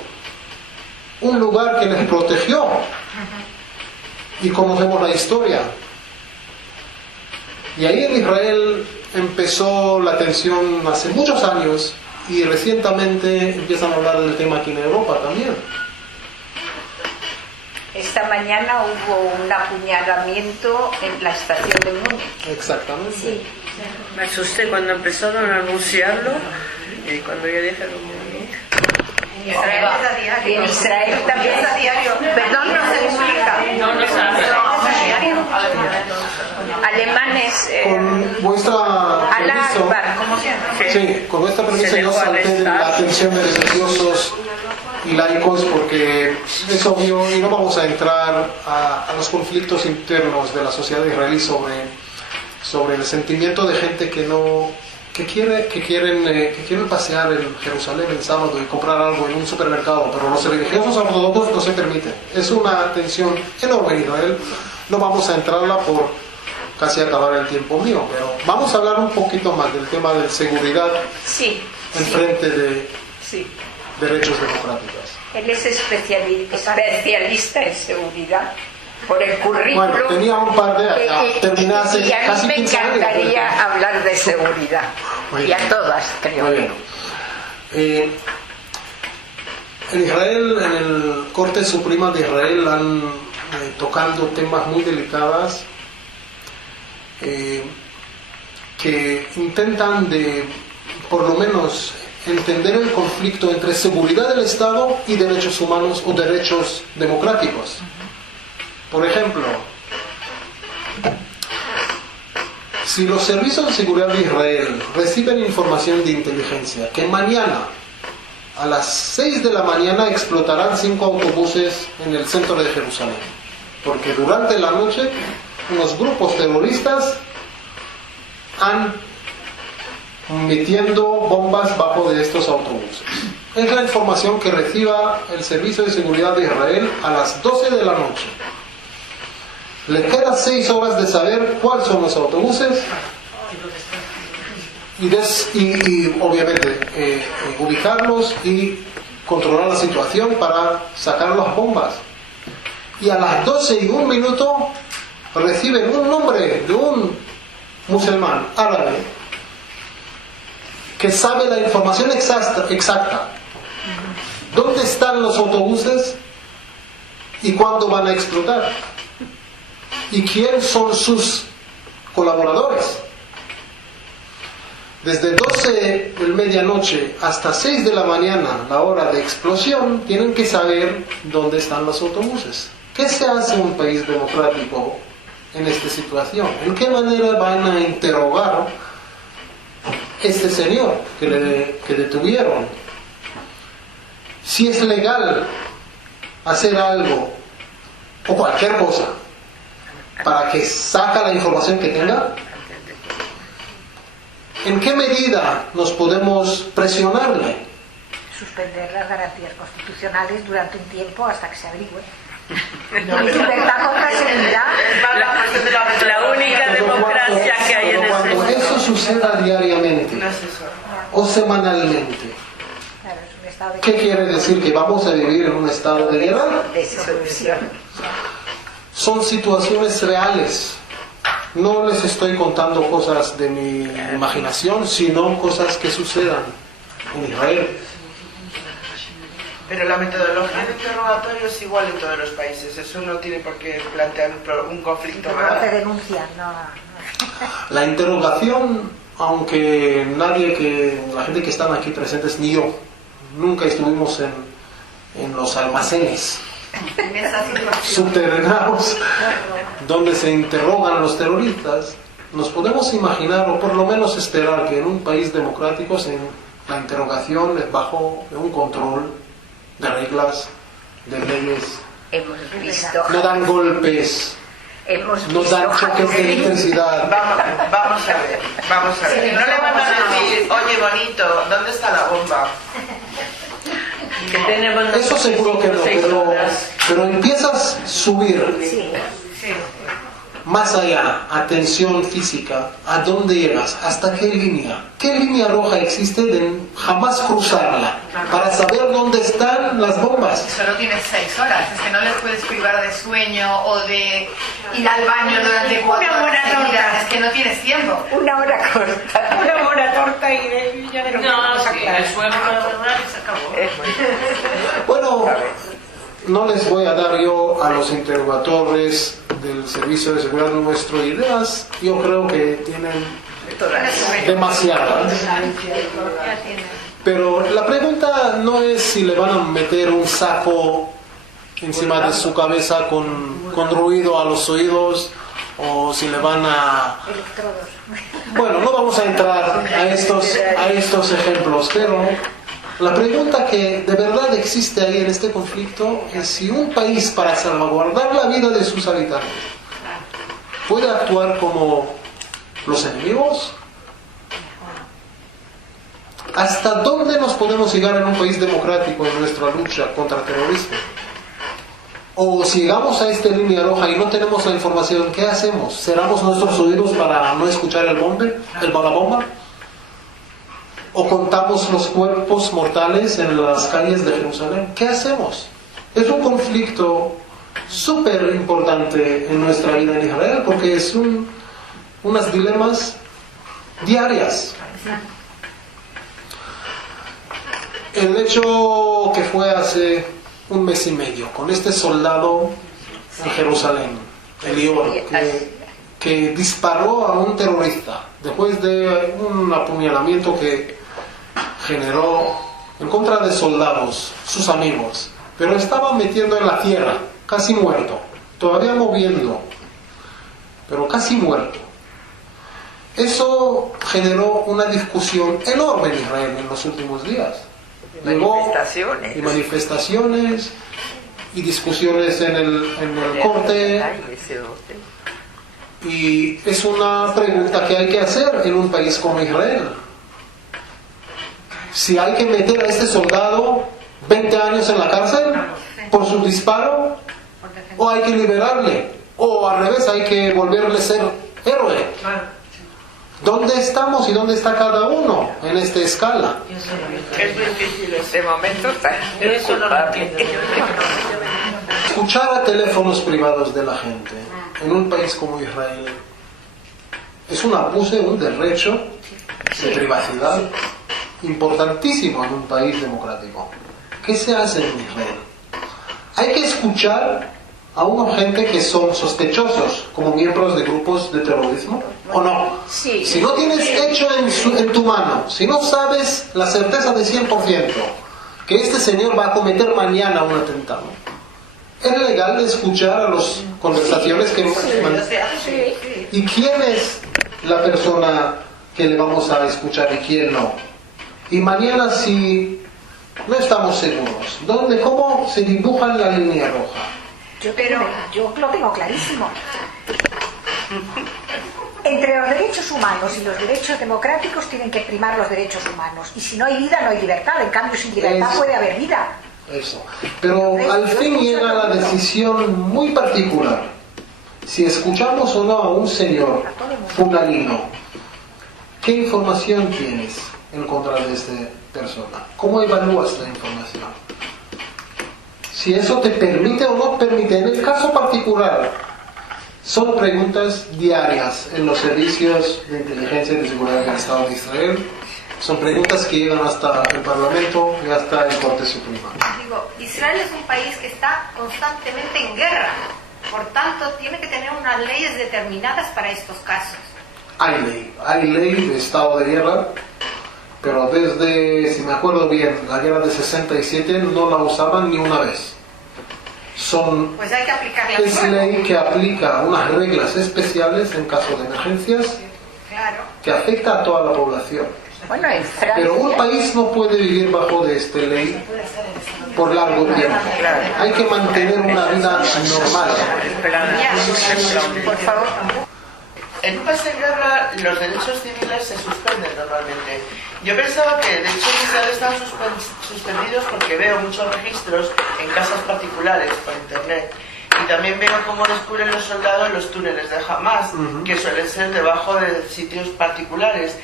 un lugar que les protegió. Y conocemos la historia. Y ahí en Israel empezó la tensión hace muchos años y recientemente empiezan a hablar del tema aquí en Europa también. Esta mañana hubo un apuñalamiento en la estación de Múnich. Exactamente. Sí. Me asusté cuando empezaron a anunciarlo y cuando yo dije En Israel es a diario. Y en Israel también Es a diario. Perdón, no se publica. no lo sabe. Es a diario. Alemanes. Con vuestra permiso, Como siempre. sí, con vuestra permiso yo salté de la atención de religiosos y laicos porque es obvio y no vamos a entrar a los conflictos internos de la sociedad israelí sobre el sentimiento de gente que quieren pasear en Jerusalén el sábado y comprar algo en un supermercado, pero los religiosos ortodoxos no se permiten. Es una tensión enorme en Israel. No vamos a entrarla por casi acabar el tiempo mío, pero vamos a hablar un poquito más del tema de seguridad en frente de derechos democráticos. Él es especialista en seguridad por el currículum. Bueno, tenía un par de... terminé hace y a mí casi me 15 años. encantaría hablar de seguridad. Muy Y bien. a todas, creo. Muy bien. En Israel, en el Corte Suprema de Israel, han tocando temas muy delicados que intentan de, por lo menos, entender el conflicto entre seguridad del Estado y derechos humanos o derechos democráticos. Por ejemplo, si los servicios de seguridad de Israel reciben información de inteligencia que mañana a las 6 de la mañana explotarán 5 autobuses en el centro de Jerusalén, porque durante la noche unos grupos terroristas han metiendo bombas bajo de estos autobuses. Es la información que reciba el Servicio de Seguridad de Israel a las 12 de la noche. Le quedan 6 horas de saber cuáles son los autobuses y obviamente ubicarlos y controlar la situación para sacar las bombas. Y a las 12:01 reciben un nombre de un musulmán árabe que sabe la información exacta. ¿Dónde están los autobuses y cuándo van a explotar? ¿Y quién son sus colaboradores? Desde 12 de medianoche hasta 6 de la mañana, la hora de explosión, tienen que saber dónde están los autobuses. ¿Qué se hace en un país democrático en esta situación? ¿En qué manera van a interrogar este señor que detuvieron? Si es legal hacer algo o cualquier cosa para que saque la información que tenga, ¿en qué medida nos podemos presionarle? Suspender las garantías constitucionales durante un tiempo hasta que se averigüe. No, Libertad contra seguridad. La única democracia que hay en Pero cuando el eso suceda diariamente no es eso. o semanalmente, Claro, es un estado de... ¿qué quiere decir? ¿Que vamos a vivir en un estado de guerra? De solución. Son situaciones reales. No les estoy contando cosas de mi imaginación, sino cosas que sucedan en Israel. Pero la metodología de interrogatorio es igual en todos los países. Eso no tiene por qué plantear un conflicto. No te ¿verdad? denuncian, no. La interrogación, aunque la gente que están aquí presentes, ni yo, nunca estuvimos en los almacenes subterráneos donde se interrogan a los terroristas, nos podemos imaginar o por lo menos esperar que en un país democrático la interrogación es bajo un control de reglas, de leyes, Hemos visto, no dan golpes. Hemos no visto dan choques de electricidad. Vamos a ver. No le van a decir, oye bonito, ¿dónde está la bomba? Que tenemos Eso seguro que no, 6 horas. pero empiezas a subir Sí. más allá, a tensión física. ¿A dónde llegas? ¿Hasta qué línea? ¿Qué línea roja existe de jamás cruzarla? Para saber dónde están las bombas. Solo tienes 6 horas, es que no les puedes privar de sueño o de ir al baño durante 4 horas seguidas, es que no tienes tiempo. Una hora corta. Una buena torta y ya de lo que vamos a El suelo para guardar y se acabó. Bueno, no les voy a dar yo a los interrogadores del Servicio de Seguridad nuestras ideas. Yo creo que tienen demasiadas. Pero la pregunta no es si le van a meter un saco encima de su cabeza con ruido a los oídos o si le van a... Bueno, no vamos a entrar a estos ejemplos, pero la pregunta que de verdad existe ahí en este conflicto es si un país, para salvaguardar la vida de sus habitantes, puede actuar como los enemigos. ¿Hasta dónde nos podemos llegar en un país democrático en nuestra lucha contra el terrorismo? O si llegamos a esta línea roja y no tenemos la información, ¿qué hacemos? ¿Cerramos nuestros oídos para no escuchar la bomba? ¿O contamos los cuerpos mortales en las calles de Jerusalén? ¿Qué hacemos? Es un conflicto súper importante en nuestra vida en Israel porque es unos dilemas diarios. El hecho que fue hace un mes y medio con este soldado en Jerusalén, Elior, que disparó a un terrorista después de un apuñalamiento que generó en contra de soldados, sus amigos, pero estaba metiendo en la tierra, casi muerto, todavía moviendo, pero casi muerto. Eso generó una discusión enorme en Israel en los últimos días. Y manifestaciones y discusiones en el corte. Y es una pregunta que hay que hacer en un país como Israel. Si hay que meter a este soldado 20 años en la cárcel por su disparo, o hay que liberarle, o al revés, hay que volverle a ser héroe. ¿Dónde estamos y dónde está cada uno en esta escala? Es difícil, este momento es culpable. Escuchar a teléfonos privados de la gente en un país como Israel es un abuso, un derecho de privacidad importantísimo en un país democrático. ¿Qué se hace en Israel? Hay que escuchar a una gente que son sospechosos como miembros de grupos de terrorismo, ¿o no? Sí. Si no tienes hecho en tu mano, si no sabes la certeza de 100% que este señor va a cometer mañana un atentado, ¿es legal escuchar a las conversaciones que... ¿Y quién es la persona que le vamos a escuchar y quién no? Y mañana si no estamos seguros, ¿cómo se dibuja la línea roja? Yo lo tengo clarísimo. Entre los derechos humanos y los derechos democráticos tienen que primar los derechos humanos. Y si no hay vida, no hay libertad. En cambio, sin libertad puede haber vida. Eso. Pero al fin llega la decisión muy particular. Si escuchamos o no a un señor fulanino, ¿qué información tienes en contra de esta persona? ¿Cómo evalúas la información? Si eso te permite o no permite. En el caso particular, son preguntas diarias en los servicios de inteligencia y de seguridad del Estado de Israel. Son preguntas que llegan hasta el Parlamento y hasta el Corte Suprema. Digo, Israel es un país que está constantemente en guerra. Por tanto, tiene que tener unas leyes determinadas para estos casos. Hay ley de estado de guerra, pero desde, si me acuerdo bien, la guerra de 67 no la usaban ni una vez. Pues hay que aplicarla. Es ley que aplica unas reglas especiales en caso de emergencias, claro, que afecta a toda la población. Bueno, en Francia... Pero un país no puede vivir bajo de esta ley por largo tiempo. Hay que mantener una vida normal. Por favor. En un país en guerra los derechos civiles se suspenden normalmente. Yo pensaba que de hecho en Israel están suspendidos porque veo muchos registros en casas particulares por internet. Y también veo cómo descubren los soldados los túneles de Hamas, que suelen ser debajo de sitios particulares.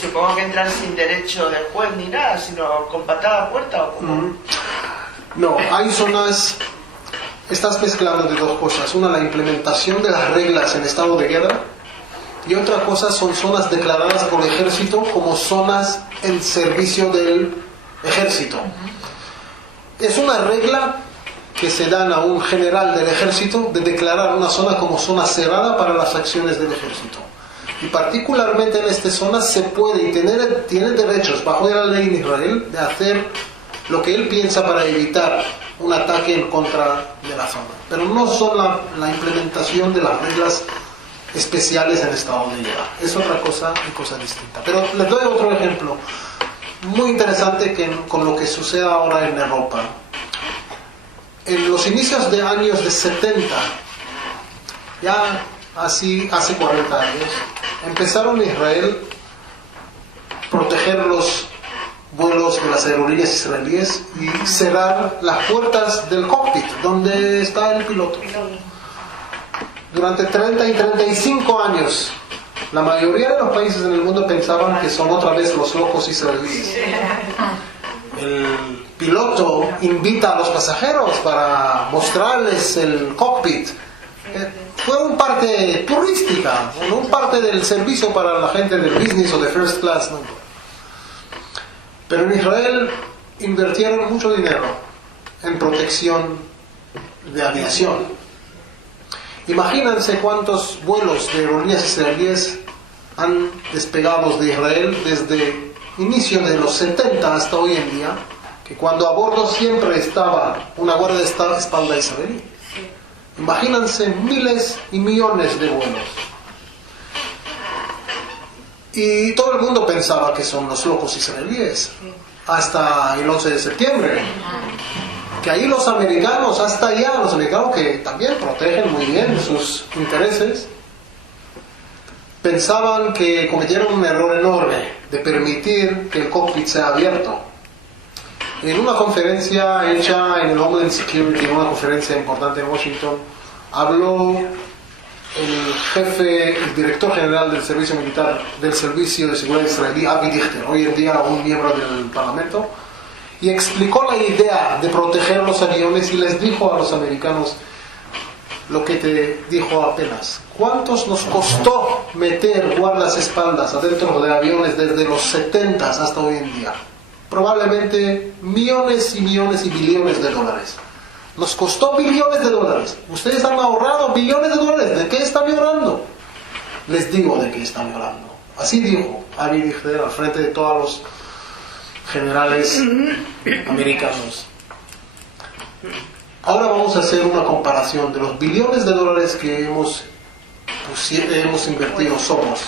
Supongo que entran sin derecho de juez ni nada, sino con patada a puerta o como... No, hay zonas... Estás mezclando de dos cosas. Una, la implementación de las reglas en estado de guerra, y otra cosa son zonas declaradas por el ejército como zonas en servicio del ejército. Es una regla que se dan a un general del ejército de declarar una zona como zona cerrada para las acciones del ejército. Y particularmente en esta zona se puede y tiene derechos bajo la ley en Israel de hacer lo que él piensa para evitar un ataque en contra de la zona. Pero no son la implementación de las reglas especiales en estado de guerra. Es otra cosa y cosa distinta. Pero les doy otro ejemplo muy interesante con lo que sucede ahora en Europa. En los inicios de años de 70, ya así hace 40 años, empezaron en Israel a proteger los vuelos de las aerolíneas israelíes y cerrar las puertas del cockpit donde está el piloto. Durante 30 y 35 años, la mayoría de los países en el mundo pensaban que son otra vez los locos israelíes. El piloto invita a los pasajeros para mostrarles el cockpit. Fue un parte turística, un parte del servicio para la gente del business o de first class, ¿no? Pero en Israel invirtieron mucho dinero en protección de aviación. Imagínense cuántos vuelos de aerolíneas israelíes han despegado de Israel desde inicio de los 70 hasta hoy en día, que cuando a bordo siempre estaba una guardaespaldas israelí. Imagínense miles y millones de vuelos. Y todo el mundo pensaba que son los locos israelíes, hasta el 11 de septiembre. Que ahí los americanos, hasta allá, los americanos que también protegen muy bien sus intereses, pensaban que cometieron un error enorme de permitir que el cockpit sea abierto. En una conferencia hecha en el Homeland Security, en una conferencia importante en Washington, habló el director general del servicio militar del Servicio de Seguridad Israelí, Avi Dichter, hoy en día un miembro del Parlamento, y explicó la idea de proteger los aviones y les dijo a los americanos lo que te dijo apenas. ¿Cuántos nos costó meter guardaespaldas adentro de aviones desde los 70 hasta hoy en día? Probablemente millones y millones y billones de dólares. Nos costó billones de dólares. Ustedes han ahorrado billones de dólares. ¿De qué están llorando? Les digo de qué están llorando. Así dijo Avi Dichter al frente de todos los generales americanos. Ahora vamos a hacer una comparación de los billones de dólares que hemos invertido somos.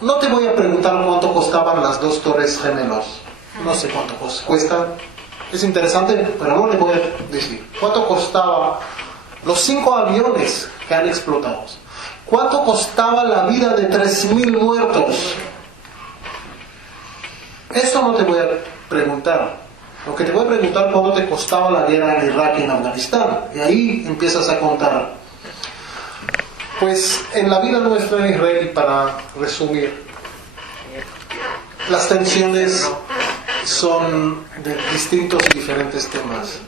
No te voy a preguntar cuánto costaban las dos torres gemelos. No sé cuánto cuestan. Es interesante, pero no le voy a decir. ¿Cuánto costaba los 5 aviones que han explotado? ¿Cuánto costaba la vida de 3.000 muertos? Eso no te voy a preguntar. Lo que te voy a preguntar es cuánto te costaba la guerra en Irak y en Afganistán. Y ahí empiezas a contar. Pues en la vida nuestra en Israel, para resumir, las tensiones son de distintos y diferentes temas.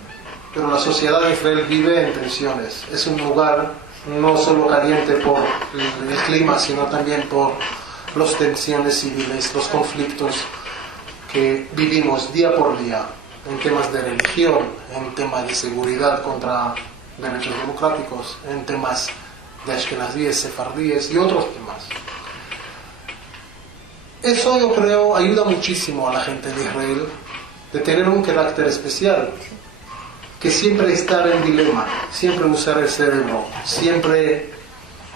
Pero la sociedad de Israel vive en tensiones. Es un lugar no solo caliente por el clima, sino también por las tensiones civiles, los conflictos que vivimos día por día en temas de religión, en temas de seguridad contra derechos democráticos, en temas de ashkenazíes, sefardíes y otros temas. Eso yo creo ayuda muchísimo a la gente de Israel de tener un carácter especial, que siempre estar en dilema, siempre usar el cerebro, siempre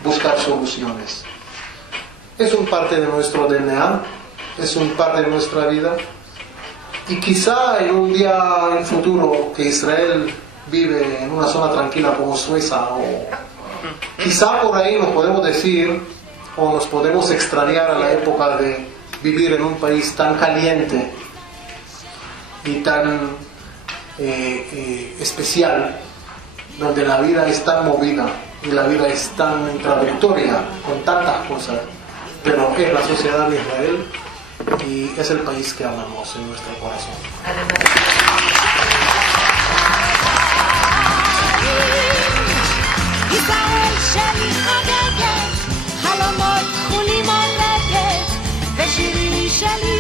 buscar soluciones. Es un parte de nuestro DNA, es un parte de nuestra vida, Y quizá en un día en futuro que Israel vive en una zona tranquila como Suecia, o quizá por ahí nos podemos decir o nos podemos extrañar a la época de vivir en un país tan caliente y tan especial, donde la vida es tan movida y la vida es tan contradictoria con tantas cosas, pero es la sociedad de Israel y es el país que amamos en nuestro corazón. ישראל שלי חוגגת, חלומות כחולים הולדת, ושירי שלי